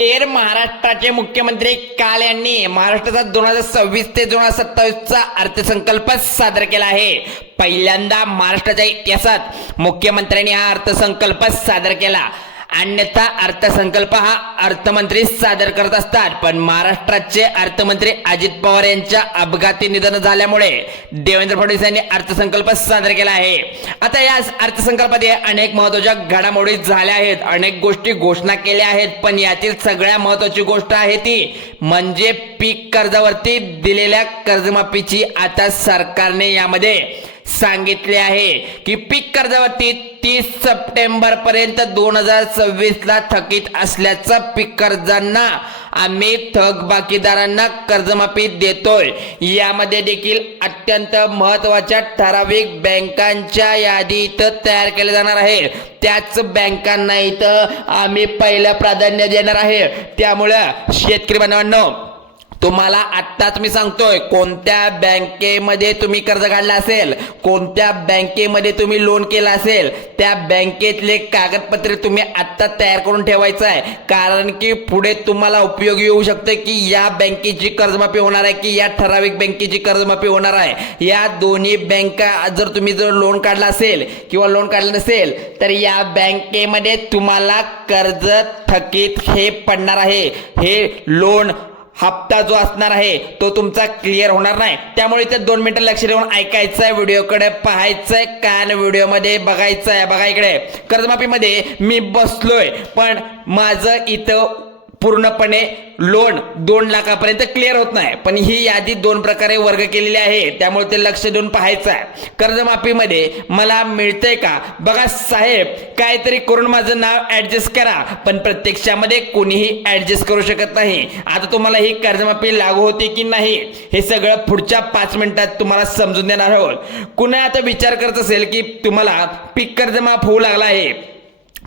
महाराष्ट्राचे मुख्यमंत्री काल यांनी महाराष्ट्राचा 2026 ते 2027चा अर्थसंकल्प सादर केला आहे। पहिल्यांदा महाराष्ट्राच्या इतिहासात मुख्यमंत्र्यांनी हा अर्थसंकल्प सादर केला। अन्यथा अर्थसंकल्प हा अर्थमंत्री सादर करत असतात, पण महाराष्ट्राचे अर्थमंत्री अजित पवार यांच्या अपघाती निधन झाल्यामुळे देवेंद्र फडणवीस यांनी अर्थसंकल्प सादर केला आहे। आता या अर्थसंकल्पात अनेक महत्त्वाच्या घडामोडी झाल्या आहेत, अनेक गोष्टी घोषणा केल्या आहेत, पण यातील सगळ्यात महत्त्वाची गोष्ट आहे ती म्हणजे पीक कर्जावरती दिलेल्या कर्जमाफीची। आता सरकारने यामध्ये सांगितले आहे की पीक कर्जावरती 30 सप्टेंबर पर्यंत 2026 ला थकीत असल्याचं पीक कर्जांना आम्ही थकबाकीदारांना कर्जमाफी देतोय। यामध्ये देखील अत्यंत महत्त्वाच्या ठराविक बँकांच्या यादी इथं तयार केल्या जाणार आहे। त्याच बँकांना इथं आम्ही पहिलं प्राधान्य देणार आहे। त्यामुळे शेतकरी बांधवांनो, तुम्हाला आत्ताच मी सांगतोय, कोणत्या बँकेमध्ये तुम्ही कर्ज काढला असेल, कोणत्या बँकेमध्ये तुम्ही लोन केलं असेल, त्या बँकेतले कागदपत्रे तुम्ही आत्ता तयार करून ठेवायचं आहे। कारण की पुढे तुम्हाला उपयोगी येऊ शकते की या बँकेची कर्जमाफी होणार आहे की या ठराविक बँकेची कर्जमाफी होणार आहे। या दोन्ही बँका जर तुम्ही लोन काढला असेल किंवा लोन काढलं नसेल तर या बँकेमध्ये तुम्हाला कर्ज थकीत हे पडणार आहे। हे लोन हप्ता जो असणार आहे तो तुमचा क्लिअर होणार नाही। त्यामुळे इथे 2 मिनिटं लक्ष देऊन ऐकायचं आहे, व्हिडिओकडे पाहायचंय, कान व्हिडिओमध्ये बघायचं आहे। बघा इकडे कर्जमाफीमध्ये मी बसलोय, पण माझं इथं पूर्णपणे लोन 2 लाखापर्यंत क्लिअर होत नाही, पण ही यादी 2 प्रकारे वर्ग केलेली आहे। त्यामुळे ते लक्ष देऊन पाहायचं आहे। कर्जमाफीमध्ये मला मिळतंय का? बघा साहेब, काहीतरी करून माझं नाव ऍडजस्ट करा, पण प्रत्यक्षामध्ये कोणीही ऍडजस्ट करू शकत नाही। आता तुम्हाला ही कर्जमाफी लागू होते की नाही हे सगळं पुढच्या 5 मिनिटात तुम्हाला समजून देणार आहोत। कुणा आता विचार करत असेल की तुम्हाला पीक कर्ज माफ होऊ लागला आहे,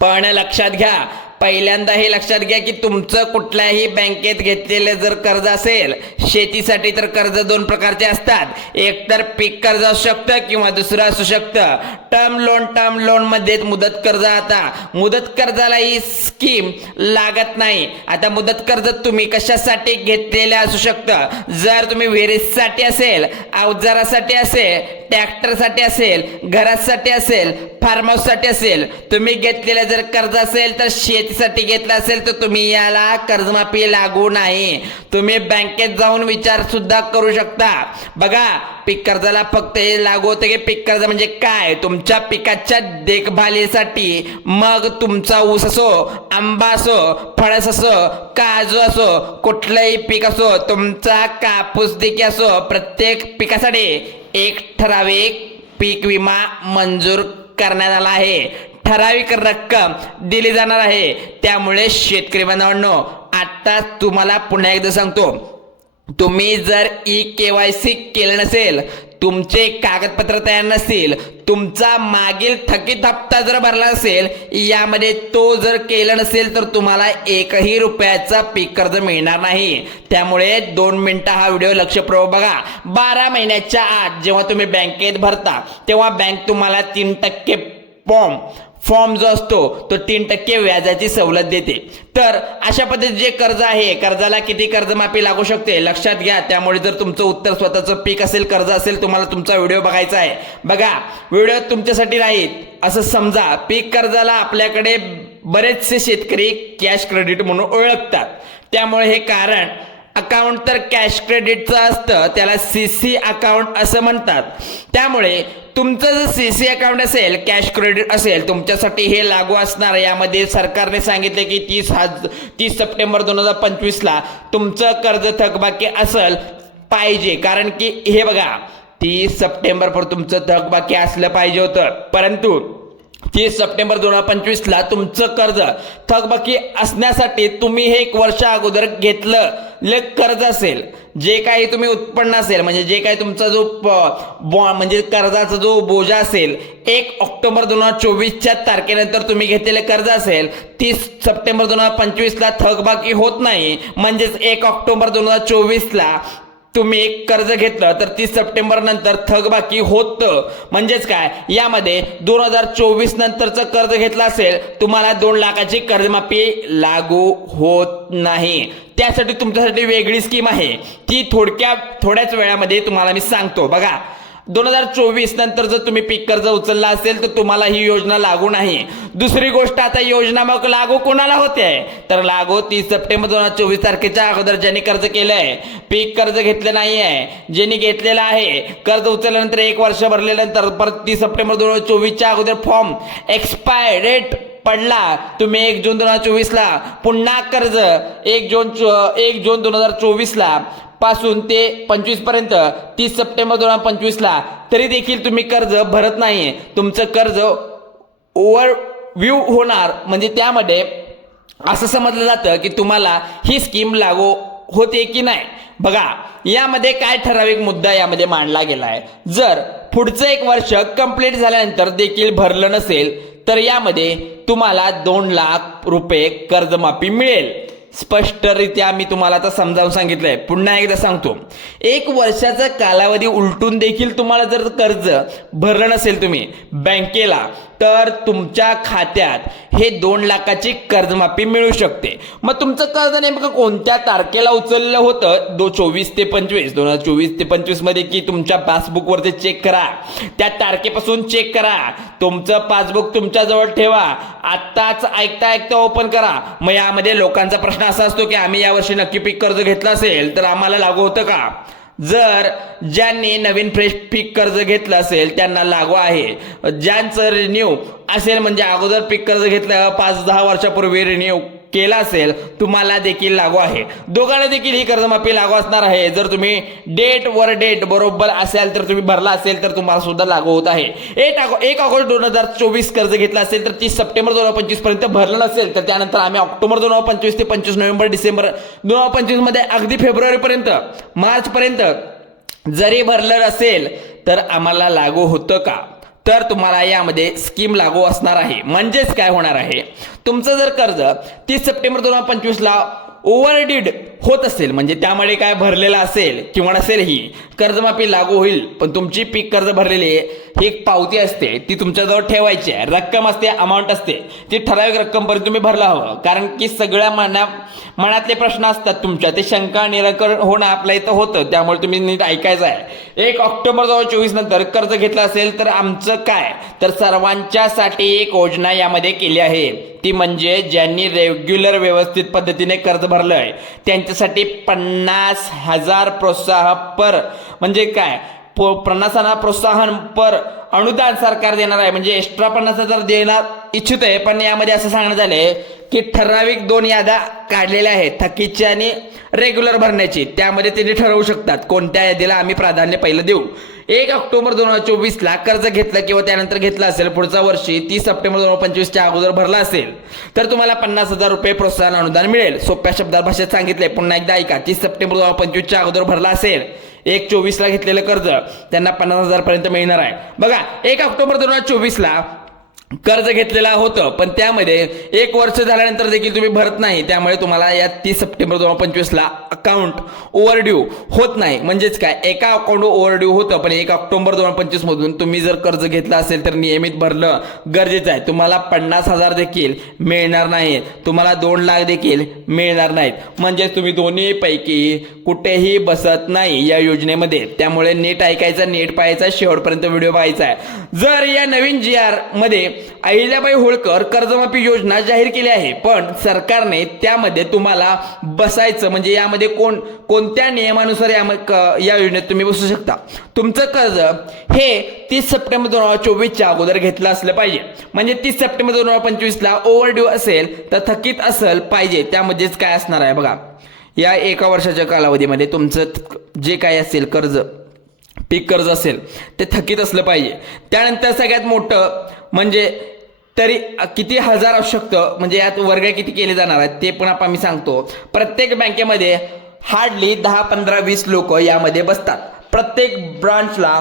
पण लक्षात घ्या, पहिल्यांदा हे लक्षात घ्या की तुमचं कुठल्याही बँकेत घेतलेलं जर कर्ज असेल, शेतीसाठी तर कर्ज 2 प्रकारचे असतात। एक तर पीक कर्ज असू शकतं किंवा दुसरं असू शकतं टर्म लोन मध्ये मुदत कर्ज। आता मुदत कर्जाला ही स्कीम लागत नाही। आता मुदत कर्ज तुम्ही कशासाठी घेतलेलं असू शकतं, जर तुम्ही विहिरीसाठी असेल, अवजारासाठी असेल, ट्रॅक्टरसाठी असेल, घरासाठी असेल, फार्म हाऊससाठी असेल, तुम्ही घेतलेलं जर कर्ज असेल तर शेतीसाठी घेतलं असेल तर तुम्ही याला कर्जमाफी लागू नाही। तुम्ही बँकेत जाऊन विचार सुद्धा करू शकता। बघा, पीक कर्जाला फक्त हे लागू होते की पीक कर्ज म्हणजे काय, तुमच्या पिकाच्या देखभालीसाठी, मग तुमचा ऊस असो, आंबा असो, फणस असो, काजू असो, कुठलंही पीक असो, तुमचा कापूस देखील असो, प्रत्येक पिकासाठी एक ठराविक पीक विमा मंजूर करण्यात आला आहे। ठराविक रक्कम दिली जाणार आहे। त्यामुळे शेतकरी बांधवांनो, आता तुम्हाला पुन्हा एकदा सांगतो, तुम्ही जर KYC केलं नसेल, तुमचे कागदपत्र तयार नसतील, तुमचा मागील थकीत हप्ता जर भरला असेल, यामध्ये तो जर केलं नसेल तर तुम्हाला 1ही रुपयाचा पीक कर्ज मिळणार नाही। त्यामुळे 2 मिनिटं हा व्हिडिओ लक्षपूर्वक बघा। 12 महिन्याच्या आत जेव्हा तुम्ही बँकेत भरता तेव्हा बँक तुम्हाला 3% फॉर्म जो असतो तो 3% व्याजाची सवलत देते। तर अशा पद्धतीचे जे कर्ज आहे, कर्जाला किती कर्जमाफी लागू शकते लक्षात घ्या। त्यामुळे जर तुमचं उत्तर स्वतःचं पीक असेल, कर्ज असेल, तुम्हाला तुमचा व्हिडिओ बघायचा आहे। बघा, व्हिडिओ तुमच्यासाठी राहील असं समजा। पीक कर्जाला आपल्याकडे बरेचसे शेतकरी कॅश क्रेडिट म्हणून ओळखतात। त्यामुळे हे कारण अकाउंट तर कॅश क्रेडिटचं असतं, त्याला CC अकाउंट असं म्हणतात। त्यामुळे तुमचं जर CC अकाउंट असेल, कॅश क्रेडिट असेल, तुमच्यासाठी हे लागू असणार। यामध्ये सरकारने सांगितले की 30 सप्टेंबर 2025 ला तुमचं कर्ज थकबाकी असेल पाहिजे। कारण की हे बघा, 30 सप्टेंबर पर तुमचं थकबाकी असलं पाहिजे होतं, परंतु 30 सप्टेंबर 2025 ला तुमचं कर्ज थकबाकी असण्यासाठी तुम्ही हे 1 वर्ष अगोदर घेतलं कर्ज असेल, जे काही तुम्ही उत्पन्न असेल, म्हणजे जे काही तुमचा जो म्हणजे कर्जाचा जो बोजा असेल, 1 ऑक्टोबर 2024च्या तारखेनंतर तुम्ही घेतलेले कर्ज असेल, 30 सप्टेंबर 2025 ला थकबाकी होत नाही, म्हणजेच 1 ऑक्टोबर 2024 ला तुम्ही कर्ज घेतलं तर 30 सप्टेंबर नंतर थकबाकी होतं. म्हणजेच काय, यामध्ये 2024 नंतरचं कर्ज घेतलं असेल तुम्हाला 2 लाखाची कर्जमाफी लागू होत नाही. त्यासाठी तुमच्यासाठी वेगळी स्कीम आहे, ती थोड्याच वेळामध्ये तुम्हाला मी सांगतो. बघा, 2024 नंतर जर तुम्ही पीक कर्ज उचलला असेल तर तुम्हाला ही योजना लागू नाही. दुसरी गोष्ट, आता योजना मग लागू कोणाला होते, तर लागू 30 सप्टेंबर 2024 तारखेच्या अगोदर ज्यांनी कर्ज केलंय, पीक कर्ज घेतलं नाहीये, ज्यांनी घेतलेलं आहे, कर्ज उचलल्यानंतर 1 वर्ष भरल्यानंतर परत 30 सप्टेंबर 2024च्या अगोदर फॉर्म एक्सपायर डेट पडला, तुम्ही 1 जून 2024ला पुन्हा कर्ज 1 जून 2024ला पासून ते 25 पर्यंत 30 सप्टेंबर 2025ला तरी देखील तुम्ही कर्ज भरत नाही, तुमचं कर्ज ओव्हरव्ह्यू होणार. म्हणजे त्यामध्ये असं समजलं जातं की तुम्हाला ही स्कीम लागू होते की नाही. बघा, यामध्ये काय ठराविक मुद्दा यामध्ये मांडला गेलाय, जर पुढचं 1 वर्ष कंप्लीट झाल्यानंतर देखील भरलं नसेल तर यामध्ये तुम्हाला 2 लाख रुपये कर्जमाफी मिळेल. स्पष्टरित्या मी तुम्हाला आता समजावून सांगितलंय, पुन्हा एकदा सांगतो. 1 वर्षाचा कालावधी उलटून देखील तुम्हाला जर कर्ज भरलं नसेल तुम्ही बँकेला, तर तुमच्या खात्यात हे 2 लाखाची कर्जमाफी मिळू शकते. मग तुमचं कर्ज नेमकं कोणत्या तारखेला उचललं होतं, 2024 ते 25 मध्ये, की तुमच्या पासबुकवरती चेक करा, त्या तारखेपासून चेक करा, तुमचं पासबुक तुमच्याजवळ ठेवा, आत्ताच ऐकता ओपन करा. मग यामध्ये लोकांचा प्रश्न असा असतो की आम्ही यावर्षी नक्की पीक कर्ज घेतलं असेल तर आम्हाला लागू होतं का. जर ज्यांनी नवीन फ्रेश पीक कर्ज घेतलं असेल त्यांना लागू आहे. ज्यांचं रिन्यू असेल, म्हणजे अगोदर पीक कर्ज घेतलं 5-10 वर्षापूर्वी रिन्यू केला असेल, तुम्हाला देखील लागू आहे. दोघांना देखील ही कर्जमाफी लागू असणार आहे. जर तुम्ही डेट बरोबर असेल तर तुम्ही भरला असेल तर तुम्हाला सुद्धा लागू होत आहे. 1 ऑगस्ट 2024 कर्ज घेतलं असेल तर 30 सप्टेंबर 2025 पर्यंत भरलं नसेल तर त्यानंतर आम्ही ऑक्टोबर 2025 ते 25 नोव्हेंबर डिसेंबर 2025 मध्ये अगदी फेब्रुवारीपर्यंत, मार्चपर्यंत जरी भरलं असेल तर आम्हाला लागू होतं का, तर तुम्हाला यामध्ये स्कीम लागू असणार आहे. म्हणजेच काय होणार आहे, तुमचं जर कर्ज 30 सप्टेंबर 2025ला ओव्हरडीड होत असेल, म्हणजे त्यामुळे काय भरलेला असेल किंवा नसेल, ही कर्जमाफी लागू होईल. पण तुमची पीक कर्ज भरलेली ही एक पावती असते, ती तुमच्याजवळ ठेवायची आहे, रक्कम असते, अमाऊंट असते, ती ठराविक रक्कमपर्यंत तुम्ही भरला हवं. कारण की सगळ्या मनातले प्रश्न असतात तुमच्या, ते शंका निराकरण होणं आपल्या इथं होतं, त्यामुळे तुम्ही नीट ऐकायचं आहे. 1 ऑक्टोबर 2024 नंतर कर्ज घेतलं असेल तर आमचं काय, तर सर्वांच्यासाठी एक योजना यामध्ये केली आहे, ती म्हणजे ज्यांनी रेग्युलर व्यवस्थित पद्धतीने कर्ज भरलंय त्यांच्यासाठी 50,000 प्रोत्साहन पर, म्हणजे काय, 50,000 प्रोत्साहन पर अनुदान सरकार देणार आहे. म्हणजे एक्स्ट्रा 50,000 देणार इच्छित आहे. पण यामध्ये असं सांगण्यात आलंय की ठराविक 2 याद्या काढलेल्या आहेत, थकीची आणि रेग्युलर भरण्याची. त्यामध्ये त्यांनी ठरवू शकतात कोणत्या यादीला आम्ही प्राधान्य पहिलं देऊ. 1 ऑक्टोबर 2024ला कर्ज घेतलं किंवा त्यानंतर घेतलं असेल, पुढच्या वर्षी 30 सप्टेंबर 2025च्या अगोदर भरला असेल तर तुम्हाला 50,000 रुपये प्रोत्साहन अनुदान मिळेल. सोप्या शब्दात भाषेत सांगितलंय, पुन्हा एकदा ऐका. 30 सप्टेंबर 2025च्या अगोदर भरला असेल, 1/24ला घेतलेलं कर्ज, त्यांना 50,000 पर्यंत मिळणार आहे. बघा, 1 ऑक्टोबर 2024ला कर्ज घेतलेला होतं, पण त्यामध्ये 1 वर्ष झाल्यानंतर देखील तुम्ही भरत नाही, त्यामुळे तुम्हाला या 30 सप्टेंबर 2025ला अकाउंट ओव्हरड्यू होत नाही. म्हणजेच काय, एका अकाउंट ओव्हरड्यू होतं, पण 1 ऑक्टोबर 2025 मधून तुम्ही जर कर्ज घेतलं असेल तर नियमित भरलं गरजेचं आहे. तुम्हाला 50,000 देखील मिळणार नाही, तुम्हाला 2 लाख देखील मिळणार नाहीत. म्हणजेच तुम्ही दोन्ही पैकी कुठेही बसत नाही या योजनेमध्ये. त्यामुळे नीट ऐकायचं, नीट पाहायचं, शेवटपर्यंत व्हिडिओ पाहायचा आहे. जर या नवीन GR मध्ये अहिल्याबाई होळकर कर्जमाफी योजना जाहीर केली आहे, पण सरकारने त्यामध्ये तुम्हाला बसायचं, म्हणजे यामध्ये कोणत्या नियमानुसार या योजनेत तुम्ही बसू शकता. तुमचं कर्ज हे 30 सप्टेंबर 2024च्या अगोदर घेतलं असलं पाहिजे. म्हणजे 30 सप्टेंबर 2025ला ओव्हरड्यू असेल तर थकीत असेल पाहिजे. त्यामध्येच काय असणार आहे बघा, या 1 वर्षाच्या कालावधीमध्ये तुमचं जे काय असेल कर्ज, पीक कर्ज असेल, ते थकीत असलं पाहिजे. त्यानंतर सगळ्यात मोठं म्हणजे तरी किती हजार असू शकतं, म्हणजे यात वर्ग किती केले जाणार आहेत ते पण आपण मी सांगतो. प्रत्येक बँकेमध्ये हार्डली 10, 15, 20 लोक यामध्ये बसतात. प्रत्येक ब्रांचला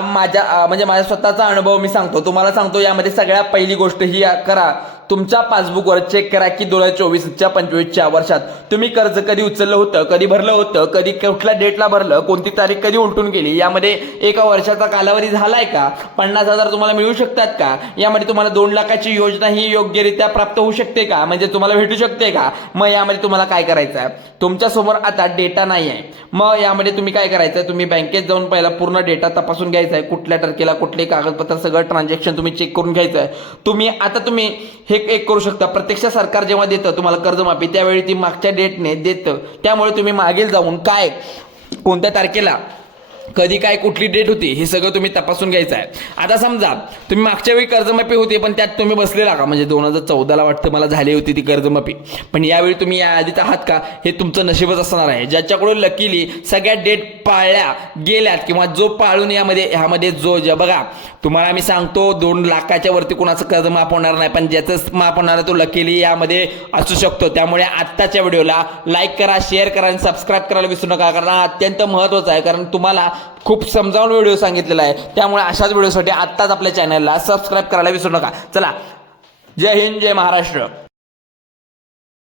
माझ्या स्वतःचा अनुभव मी सांगतो, तुम्हाला सांगतो. यामध्ये सगळ्यात पहिली गोष्ट ही करा तुमच्या पासबुकवर चेक करा की 2024च्या 25च्या वर्षात तुम्ही कर्ज कधी उचललं होतं, कधी भरलं होतं, कधी कुठल्या डेटला भरलं, कोणती तारीख कधी उलटून गेली, यामध्ये एका वर्षाचा कालावधी झालाय का, 50,000 तुम्हाला मिळू शकतात का, यामध्ये तुम्हाला 2 लाखाची योजना ही योग्यरित्या प्राप्त होऊ शकते का, म्हणजे तुम्हाला भेटू शकते का. मग यामध्ये तुम्हाला काय करायचं आहे, तुमच्या समोर आता डेटा नाही आहे. मग यामध्ये तुम्ही काय करायचं, तुम्ही बँकेत जाऊन पहिला पूर्ण डेटा तपासून घ्यायचा आहे. कुठल्या तारखेला कुठले कागदपत्र सगळं ट्रान्झॅक्शन तुम्ही चेक करून घ्यायचं आहे. तुम्ही हे एक करू शकता. प्रत्यक्ष सरकार जेव्हा देतं तुम्हाला कर्जमाफी त्यावेळी ती मागच्या डेटने देतं. त्यामुळे तुम्ही मागील जाऊन काय कोणत्या तारखेला कधी काय कुठली डेट होती हे सगळं तुम्ही तपासून घ्यायचं आहे. आता समजा तुम्ही मागच्या वेळी कर्जमाफी होती पण त्यात तुम्ही बसलेला का, म्हणजे 2014ला वाटतं मला झाली होती ती कर्जमाफी, पण यावेळी तुम्ही या आधीच आहात का, हे तुमचं नशीबच असणार आहे. ज्याच्याकडून लकीली सगळ्या डेट पाळल्या गेल्यात किंवा जो पाळून ह्यामध्ये जो बघा तुम्हाला मी सांगतो 2 लाखाच्या वरती कुणाचं कर्ज माफ होणार नाही, पण ज्याचं माफ होणार तो लकीली यामध्ये असू शकतो. त्यामुळे आत्ताच्या व्हिडिओला लाईक करा, शेअर करा आणि सबस्क्राईब करायला विसरू नका, कारण अत्यंत महत्त्वाचं आहे. कारण तुम्हाला खूप समजावून व्हिडिओ सांगितलेला आहे. त्यामुळे अशाच व्हिडिओसाठी आत्ताच आपल्या चॅनलला सबस्क्राईब करायला विसरू नका. चला, जय हिंद, जय महाराष्ट्र.